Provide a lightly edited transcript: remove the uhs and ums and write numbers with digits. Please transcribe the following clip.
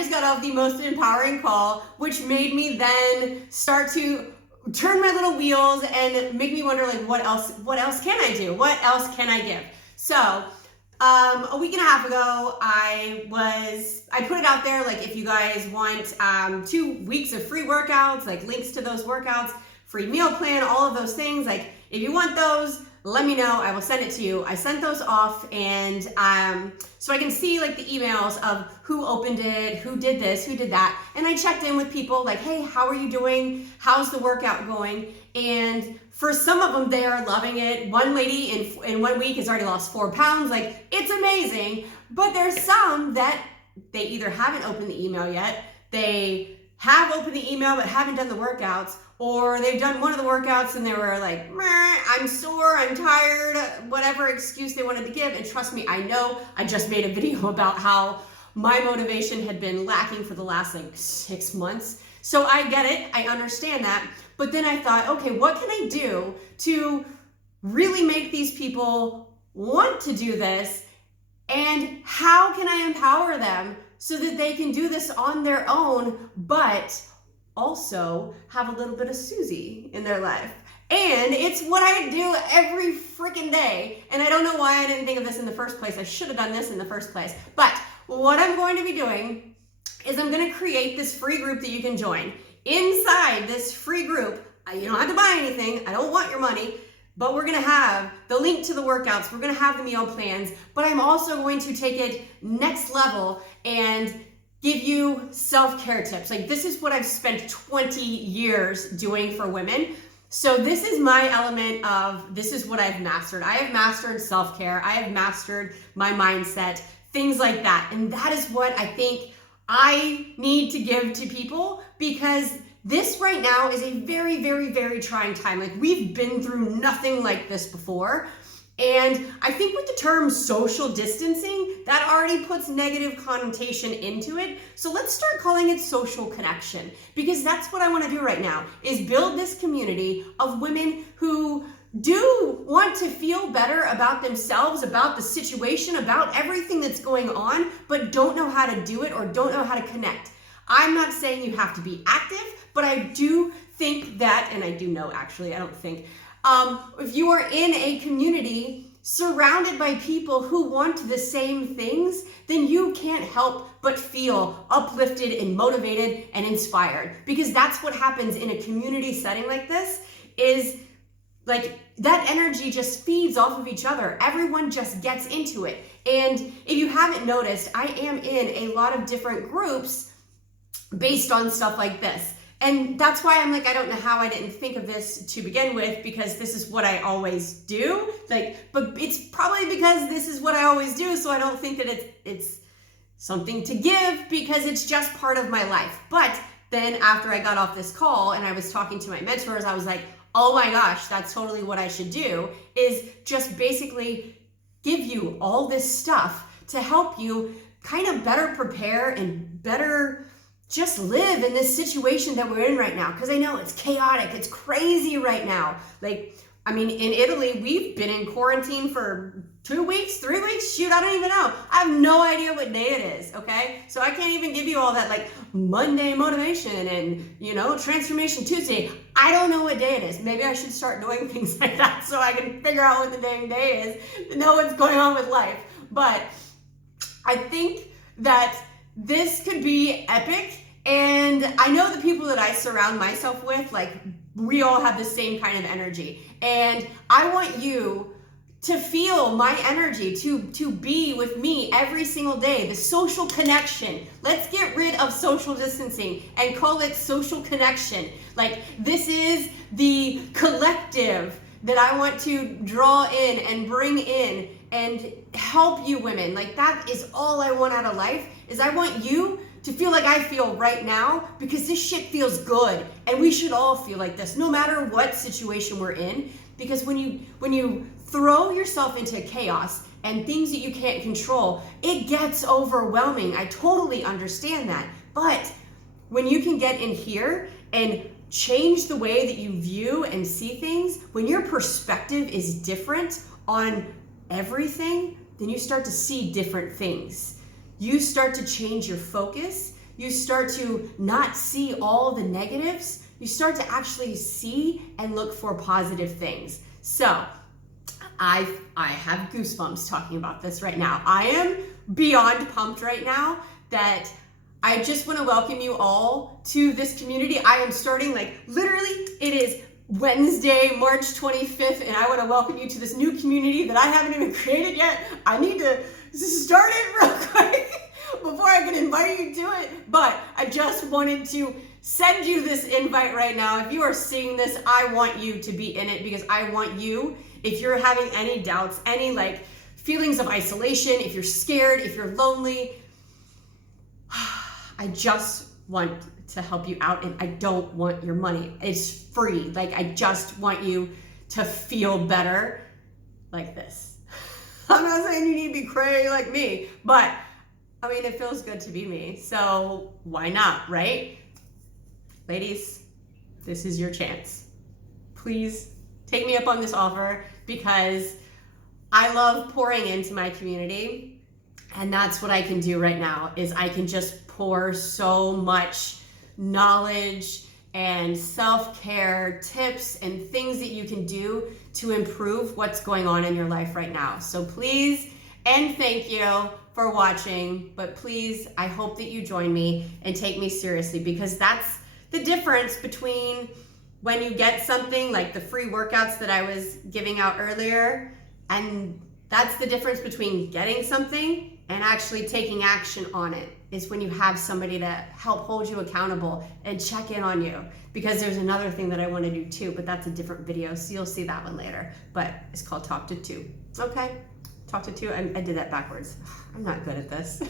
just got off the most empowering call, which made me then start to turn my little wheels and make me wonder, like, what else can I do? What else can I give? So a week and a half ago, I put it out there, like, if you guys want 2 weeks of free workouts, like links to those workouts, free meal plan, all of those things, like, if you want those, let me know, I will send it to you. I sent those off, and so I can see, like, the emails of who opened it, who did this, who did that, and I checked in with people, like, hey, how are you doing? How's the workout going? And for some of them, they are loving it. One lady in 1 week has already lost 4 pounds. Like, it's amazing. But there's some that they either haven't opened the email yet, they have opened the email but haven't done the workouts, or they've done one of the workouts and they were like, meh, I'm sore, I'm tired, whatever excuse they wanted to give. And trust me, I know, I just made a video about how my motivation had been lacking for the last like 6 months. So I get it, I understand that. But then I thought, okay, what can I do to really make these people want to do this? And how can I empower them so that they can do this on their own, but also have a little bit of Susie in their life? And it's what I do every freaking day. And I don't know why I didn't think of this in the first place. I should have done this in the first place. But what I'm going to be doing is I'm going to create this free group that you can join. Inside this free group, you don't have to buy anything. I don't want your money. But we're going to have the link to the workouts. We're going to have the meal plans. But I'm also going to take it next level and give you self-care tips. Like, this is what I've spent 20 years doing for women. So this is my element of, this is what I've mastered. I have mastered self-care. I have mastered my mindset, things like that. And that is what I think I need to give to people, because this right now is a very, very, very trying time. Like, we've been through nothing like this before. And I think with the term social distancing, that already puts negative connotation into it. So let's start calling it social connection, because that's what I want to do right now, is build this community of women who do want to feel better about themselves, about the situation, about everything that's going on, but don't know how to do it or don't know how to connect. I'm not saying you have to be active, but I do think that, and I do know actually, I don't think, if you are in a community surrounded by people who want the same things, then you can't help but feel uplifted and motivated and inspired. Because that's what happens in a community setting like this, is like that energy just feeds off of each other. Everyone just gets into it. And if you haven't noticed, I am in a lot of different groups based on stuff like this. And that's why I'm like, I don't know how I didn't think of this to begin with, because this is what I always do. Like, but it's probably because this is what I always do, so I don't think that it's something to give, because it's just part of my life. But then after I got off this call and I was talking to my mentors, I was like, oh my gosh, that's totally what I should do, is just basically give you all this stuff to help you kind of better prepare and better just live in this situation that we're in right now. Because I know it's chaotic, it's crazy right now. Like, I mean, in Italy, we've been in quarantine for 2 weeks, 3 weeks, shoot, I don't even know. I have no idea what day it is, okay? So I can't even give you all that, like, Monday motivation and, you know, Transformation Tuesday. I don't know what day it is. Maybe I should start doing things like that so I can figure out what the dang day is to know what's going on with life. But I think that this could be epic. And I know the people that I surround myself with, like, we all have the same kind of energy. And I want you to feel my energy, to be with me every single day, the social connection. Let's get rid of social distancing and call it social connection. Like, this is the collective that I want to draw in and bring in and help you women. Like, that is all I want out of life, is I want you to feel like I feel right now, because this shit feels good. And we should all feel like this, no matter what situation we're in. Because when you throw yourself into chaos and things that you can't control, it gets overwhelming. I totally understand that. But when you can get in here and change the way that you view and see things, when your perspective is different on everything, then you start to see different things. You start to change your focus. you start to not see all the negatives. You start to actually see and look for positive things. So I have goosebumps talking about this right now. I am beyond pumped right now that I just want to welcome you all to this community. I am starting, like, literally, it is Wednesday, March 25th, and I want to welcome you to this new community that I haven't even created yet. I need to start it real quick before I can invite you to it, but I just wanted to send you this invite right now. If you are seeing this, I want you to be in it, because I want you, if you're having any doubts, any like feelings of isolation, if you're scared, if you're lonely, I just want to help you out, and I don't want your money. It's free. Like, I just want you to feel better like this. I'm not saying you need to be cray like me, but I mean, it feels good to be me. So why not, right? Ladies, this is your chance. Please take me up on this offer, because I love pouring into my community, and that's what I can do right now, is I can just pour so much knowledge and self-care tips and things that you can do to improve what's going on in your life right now. So please, and thank you for watching, but please, I hope that you join me and take me seriously, because that's the difference between when you get something like the free workouts that I was giving out earlier, and that's the difference between getting something and actually taking action on it, is when you have somebody to help hold you accountable and check in on you. Because there's another thing that I want to do too, but that's a different video, so you'll see that one later. But it's called Talk to Two. Okay, Talk to Two. I did that backwards. I'm not good at this.